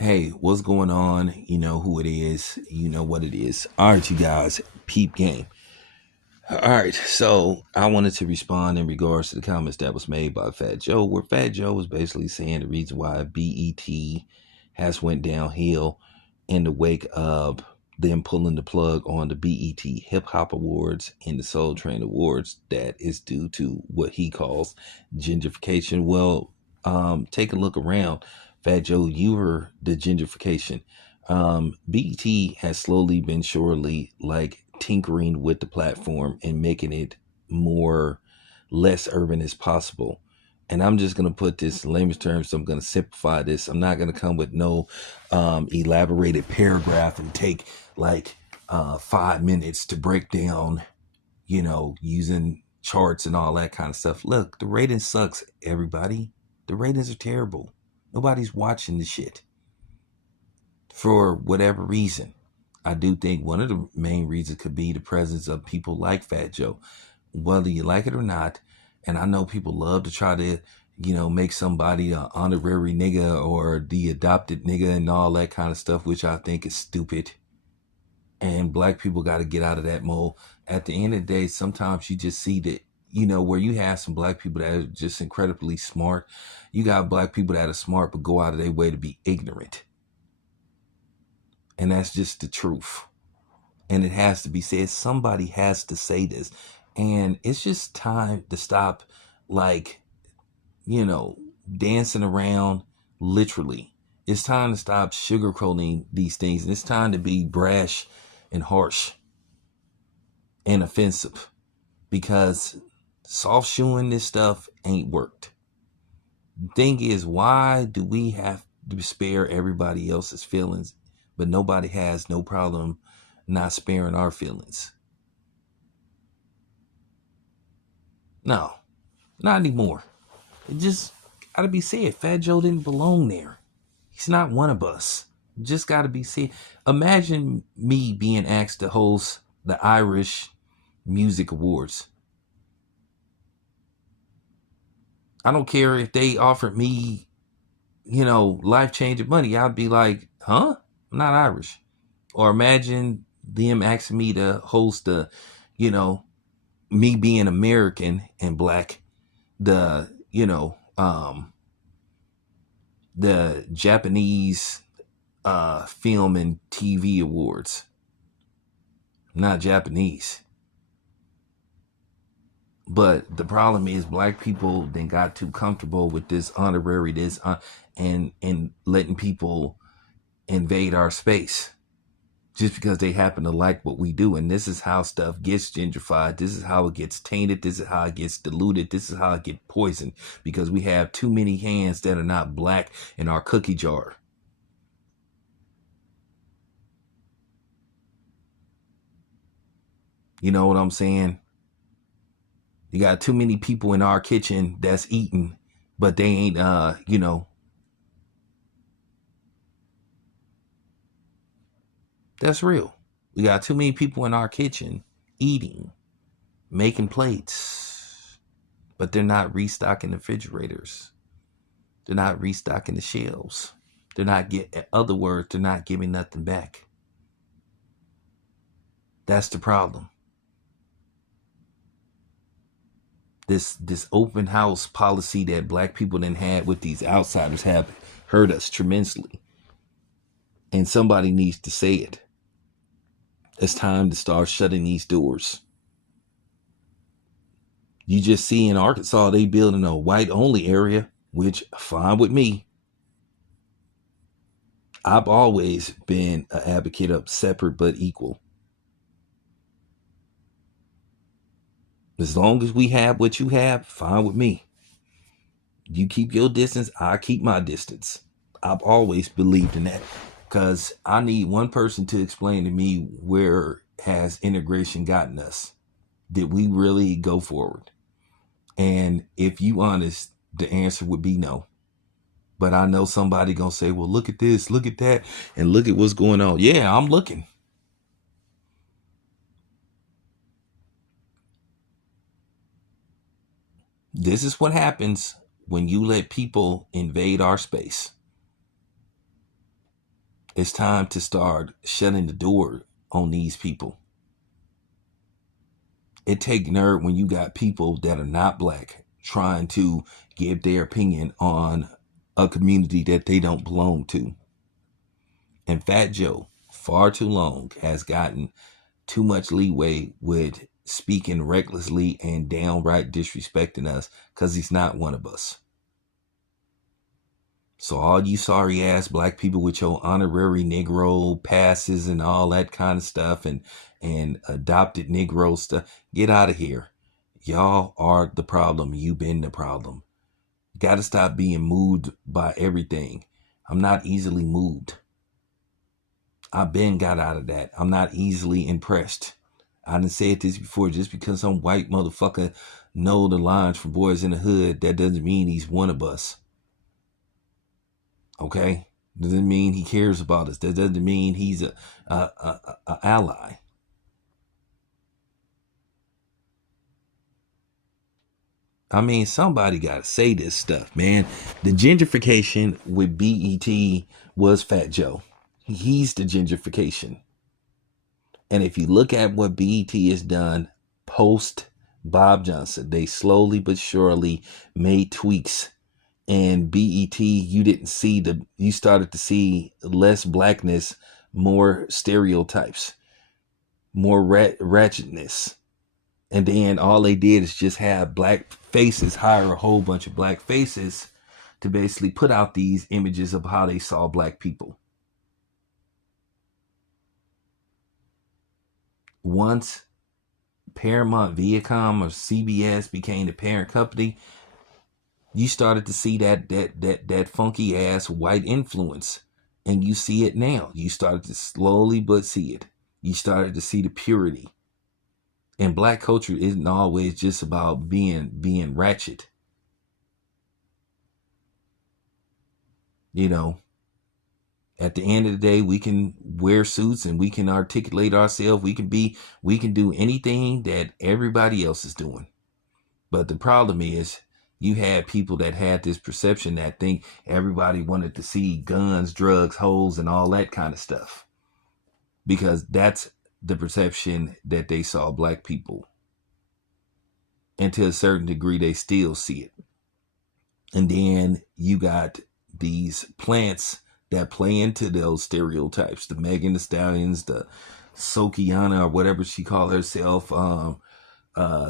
Hey, what's going on? You know who it is. You know what it is. All right, you guys, peep game. All right, so I wanted to respond in regards to the comments that was made by Fat Joe, where Fat Joe was basically saying the reason why BET has went downhill in the wake of them pulling the plug on the BET Hip Hop Awards and the Soul Train Awards, that is due to what he calls gentrification. Well, take a look around. Fat Joe, you were the gentrification. BET has slowly been surely like tinkering with the platform and making it more less urban as possible. And I'm just gonna put this in layman's terms. So I'm gonna simplify this. I'm not gonna come with no elaborated paragraph and take like 5 minutes to break down, using charts and all that kind of stuff. Look, the rating sucks, everybody. The ratings are terrible. Nobody's watching the shit for whatever reason. I do think one of the main reasons could be the presence of people like Fat Joe, whether you like it or not. And I know people love to try to, make somebody an honorary nigga or the adopted nigga and all that kind of stuff, which I think is stupid. And black people got to get out of that mold. At the end of the day, sometimes you just see that, where you have some black people that are just incredibly smart. You got black people that are smart but go out of their way to be ignorant. And that's just the truth. And it has to be said. Somebody has to say this. And it's just time to stop, like, dancing around literally. It's time to stop sugarcoating these things. And it's time to be brash and harsh and offensive, because soft shoeing this stuff ain't worked. The thing is, why do we have to spare everybody else's feelings, but nobody has no problem not sparing our feelings? No, not anymore. It just gotta be said. Fat Joe didn't belong there. He's not one of us. Just gotta be said. Imagine me being asked to host the Irish Music Awards. I don't care if they offered me, life changing money. I'd be like, huh? I'm not Irish. Or imagine them asking me to host you know, me being American and black, the, the Japanese film and TV awards. I'm not Japanese. But the problem is black people then got too comfortable with this honorary and letting people invade our space just because they happen to like what we do. And this is how stuff gets gentrified. This is how it gets tainted. This is how it gets diluted. This is how it gets poisoned, because we have too many hands that are not black in our cookie jar. You know what I'm saying? You got too many people in our kitchen that's eating, but they ain't, that's real. We got too many people in our kitchen eating, making plates, but they're not restocking the refrigerators. They're not restocking the shelves. They're not in other words, they're not giving nothing back. That's the problem. This open house policy that black people then had with these outsiders have hurt us tremendously. And somebody needs to say it. It's time to start shutting these doors. You just see in Arkansas, they building a white only area, which fine with me. I've always been an advocate of separate but equal. As long as we have what you have, fine with me. You keep your distance, I keep my distance. I've always believed in that, because I need one person to explain to me, where has integration gotten us? Did we really go forward? And if you honest, the answer would be no. But I know somebody gonna say, well, look at this, look at that, and look at what's going on. Yeah, I'm looking. This is what happens when you let people invade our space. It's time to start shutting the door on these people. It take nerve when you got people that are not black trying to give their opinion on a community that they don't belong to. And Fat Joe, far too long, has gotten too much leeway with speaking recklessly and downright disrespecting us because he's not one of us. So all you sorry ass black people with your honorary Negro passes and all that kind of stuff and adopted Negro stuff, get out of here. Y'all are the problem. You've been the problem. Got to stop being moved by everything. I'm not easily moved. I've been got out of that. I'm not easily impressed. I done said this before. Just because some white motherfucker know the lines from Boys in the Hood, that doesn't mean he's one of us. Okay? Doesn't mean he cares about us. That doesn't mean he's a ally. I mean, somebody got to say this stuff, man. The gentrification with BET was Fat Joe. He's the gentrification. And if you look at what BET has done post Bob Johnson, they slowly but surely made tweaks. And BET, you started to see less blackness, more stereotypes, more ratchetness. And then all they did is just have black faces, hire a whole bunch of black faces to basically put out these images of how they saw black people. Once Paramount Viacom or CBS became the parent company, you started to see that funky ass white influence. And you see it now. You started to slowly but see it. You started to see the purity. And black culture isn't always just about being ratchet. You know, at the end of the day, we can wear suits and we can articulate ourselves. We can do anything that everybody else is doing. But the problem is you had people that had this perception that think everybody wanted to see guns, drugs, hoes, and all that kind of stuff. Because that's the perception that they saw black people. And to a certain degree, they still see it. And then you got these plants that play into those stereotypes. The Megan Thee Stallions, the Sokiana, or whatever she called herself,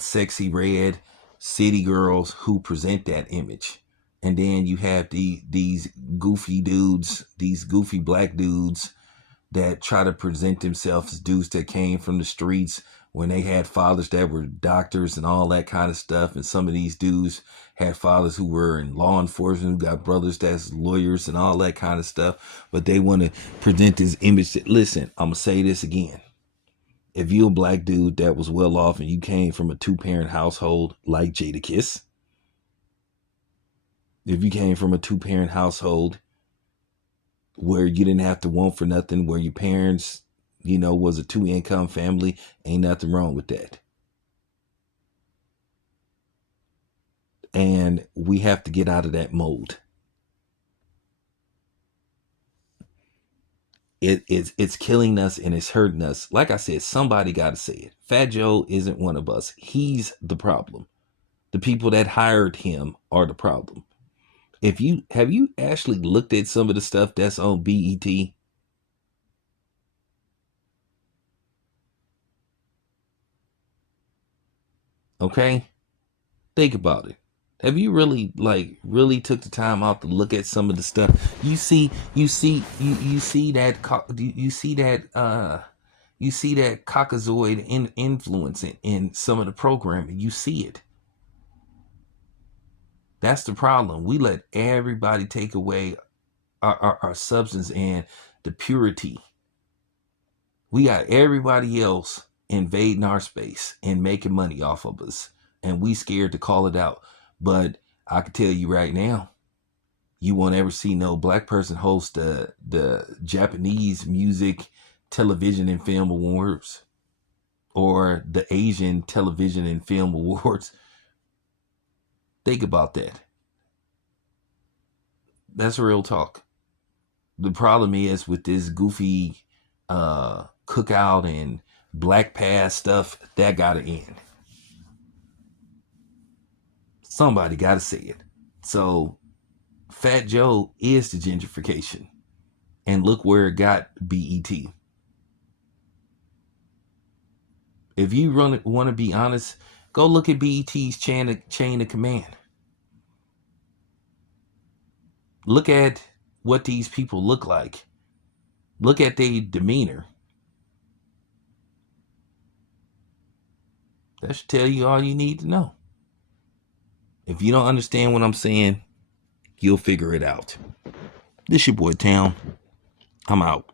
Sexy Red, city girls who present that image. And then you have these goofy dudes, these goofy black dudes that try to present themselves as dudes that came from the streets when they had fathers that were doctors and all that kind of stuff. And some of these dudes had fathers who were in law enforcement, who got brothers that's lawyers and all that kind of stuff. But they want to present this image that, listen, I'm going to say this again. If you're a black dude that was well off and you came from a 2-parent household like Jadakiss, if you came from a 2-parent household where you didn't have to want for nothing, where your parents, was a 2-income family, ain't nothing wrong with that. And we have to get out of that mold. It's killing us and it's hurting us. Like I said, somebody got to say it. Fat Joe isn't one of us. He's the problem. The people that hired him are the problem. Have you actually looked at some of the stuff that's on BET? Okay? Think about it. Have you really took the time out to look at some of the stuff? You see that caucasoid influence in some of the programming. You see it. That's the problem. We let everybody take away our substance and the purity. We got everybody else invading our space and making money off of us. And we scared to call it out. But I can tell you right now, you won't ever see no black person host the Japanese music, television, and film awards. Or the Asian television and film awards. Think about that. That's real talk. The problem is with this goofy cookout and black past stuff, that gotta end. Somebody gotta say it. So Fat Joe is the gentrification. And look where it got BET. If you want to be honest, go look at BET's chain of command. Look at what these people look like. Look at their demeanor. That should tell you all you need to know. If you don't understand what I'm saying, you'll figure it out. This your boy Town. I'm out.